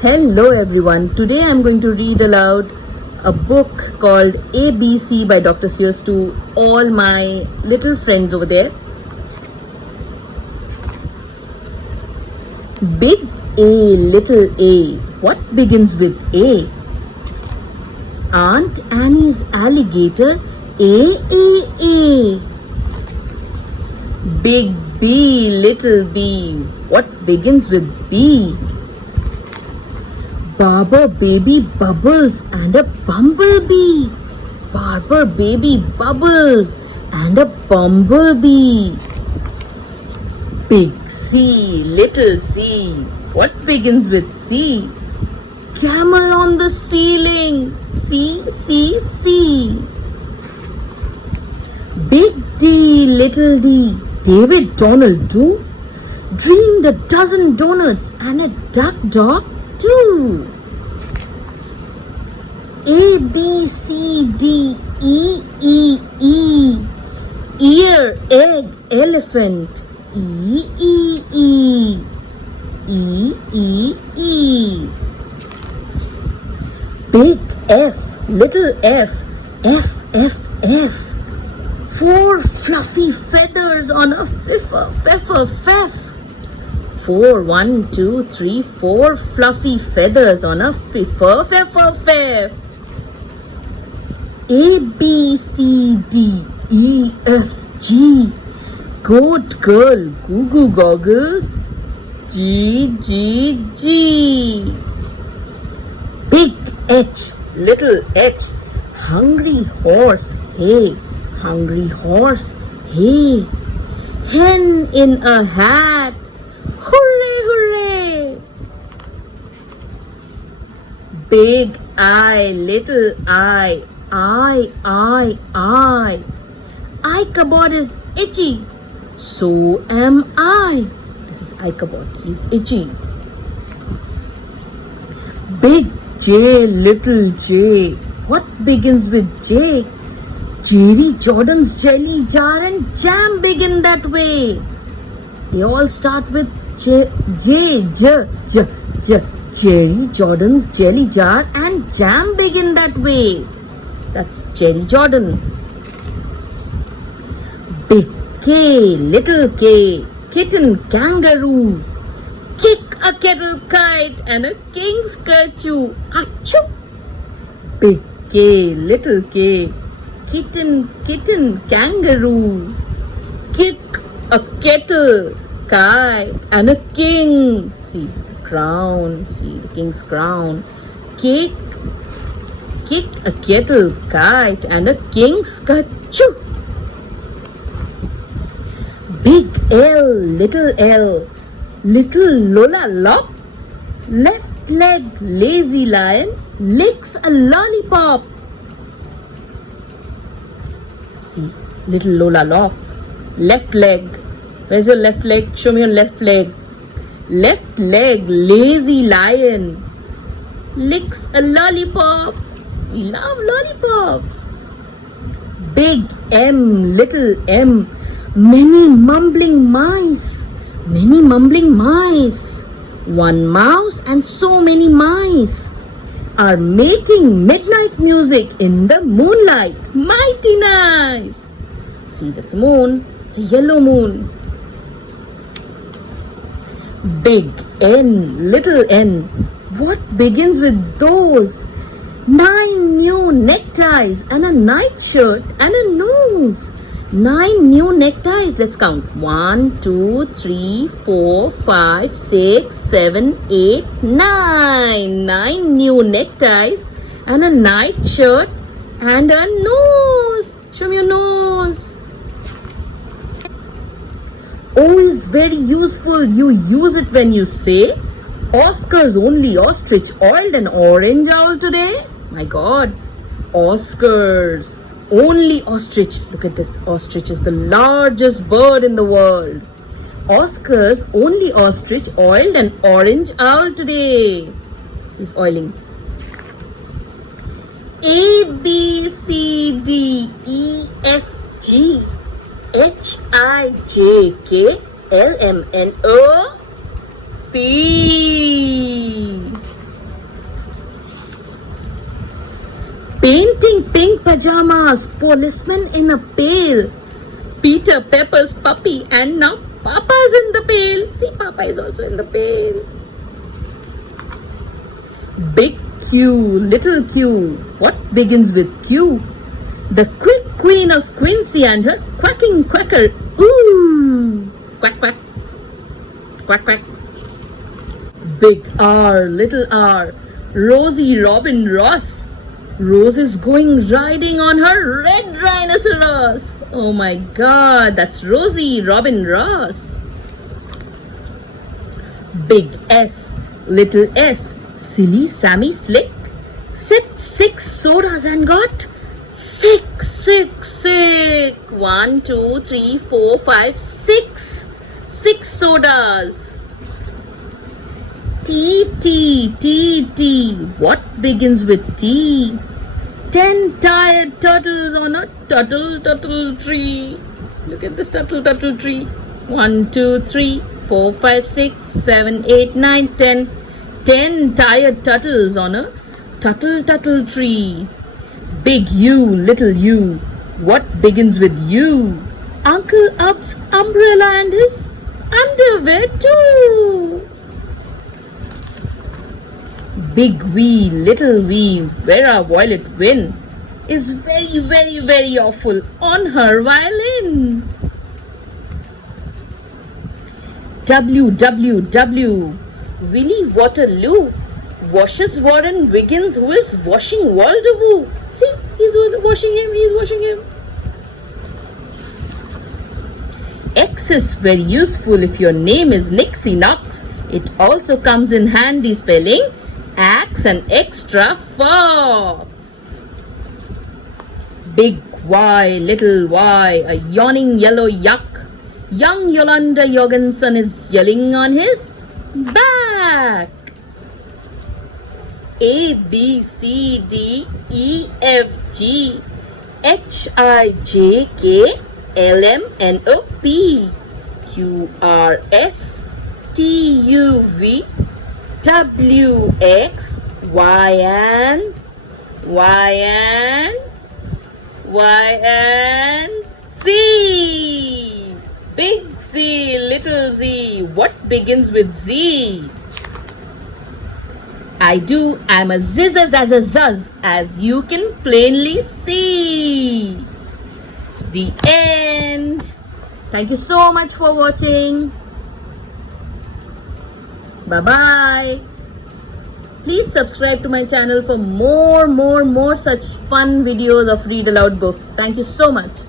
Hello everyone. Today I'm going to read aloud a book called ABC by Dr. Seuss to all my little friends over there. Big A, little A. What begins with A? Aunt Annie's alligator, A. Big B, little B. What begins with B? Barber baby bubbles and a bumblebee. Barber baby bubbles and a bumblebee. Big C, little C. What begins with C? Camel on the ceiling. C. Big D, little D. David Donald do? Dreamed a dozen donuts and a duck dog too. A, B, C, D, E. Ear, egg, elephant. E. Big F, little f. F. 4 fluffy feathers on a feff. 4, 1, 2, 3, 4 fluffy feathers on a feff. A, B, C, D, E, F, G. Goat girl, goo goggles. G. Big H, little h. Hungry horse, hey. Hen in a hat. Hooray! Big I, little I. Ichabod is itchy. So am I. This is Ichabod. He's itchy. Big J, little j. What begins with J? Jerry Jordan's jelly jar and jam begin that way. They all start with J. Jerry Jordan's jelly jar and jam begin that way. That's Jerry Jordan. Big K, little k. Kitten kangaroo. Kick a kettle kite and a king's kerchief. Achoo! Big K, little k. Kitten kangaroo. Kick a kettle kite and a king. See the crown. See the king's crown. Kick a kettle kite and a king's kerchief. Big L, little L. Little Lola Lop. Left leg lazy lion licks a lollipop. See, little Lola Lop. Left leg. Where's your left leg? Show me your left leg. Left leg lazy lion licks a lollipop. We love lollipops. Big M, little m. Many mumbling mice. One mouse and so many mice are making midnight music in the moonlight. Mighty nice. See, that's a moon. It's a yellow moon. Big N, little n. What begins with those? 9 new neckties and a nightshirt and a nose. 9 new neckties. Let's count. 1, 2, 3, 4, 5, 6, 7, 8, 9. 9 new neckties and a nightshirt and a nose. Show me your nose. O is very useful. You use it when you say, Oscar's only ostrich oiled an orange owl today. My God. Oscar's only ostrich. Look at this. Ostrich is the largest bird in the world. Oscar's only ostrich oiled an orange owl today. He's oiling. A, B, C, D, E, F, G, H, I, J, K, L, M, N, O, P. pajamas, policeman in a pail, Peter Pepper's puppy, and now Papa's in the pail. See, Papa is also in the pail. Big Q, little Q. What begins with Q? The quick queen of Quincy and her quacking quacker. Ooh! Quack, quack. Quack, quack. Big R, little R. Rosie Robin Ross. Rose is going riding on her red rhinoceros. Oh my God, that's Rosie Robin Ross. Big S, little S. Silly Sammy Slick. Sipped 6 sodas and got sick. 1, 2, 3, 4, 5, 6. 6 sodas. T. What begins with T? 10 tired turtles on a turtle tree. Look at this turtle tree. 1, 2, 3, 4, 5, 6, 7, 8, 9, 10. 10 tired turtles on a turtle tree. Big U, little U. What begins with U? Uncle Up's umbrella and his underwear too. Big V, little V. Vera Violet Wynn is very awful on her violin. W. Willie Waterloo washes Warren Wiggins, who is washing Waldo Woo. See, he's washing him. X is very useful if your name is Nixie Knox. It also comes in handy spelling axe and extra fox. Big Y, little y, a yawning yellow yuck. Young Yolanda Jorgensen is yelling on his back. A, B, C, D, E, F, G, H, I, J, K, L, M, N, O, P, Q, R, S, T, U, V, W, X, Y, and Z. Big Z, little z. What begins with Z? I'm a zizzaz as a zuzz, as you can plainly see. The end. Thank you so much for watching. Bye-bye. Please subscribe to my channel for more such fun videos of read aloud books. Thank you so much.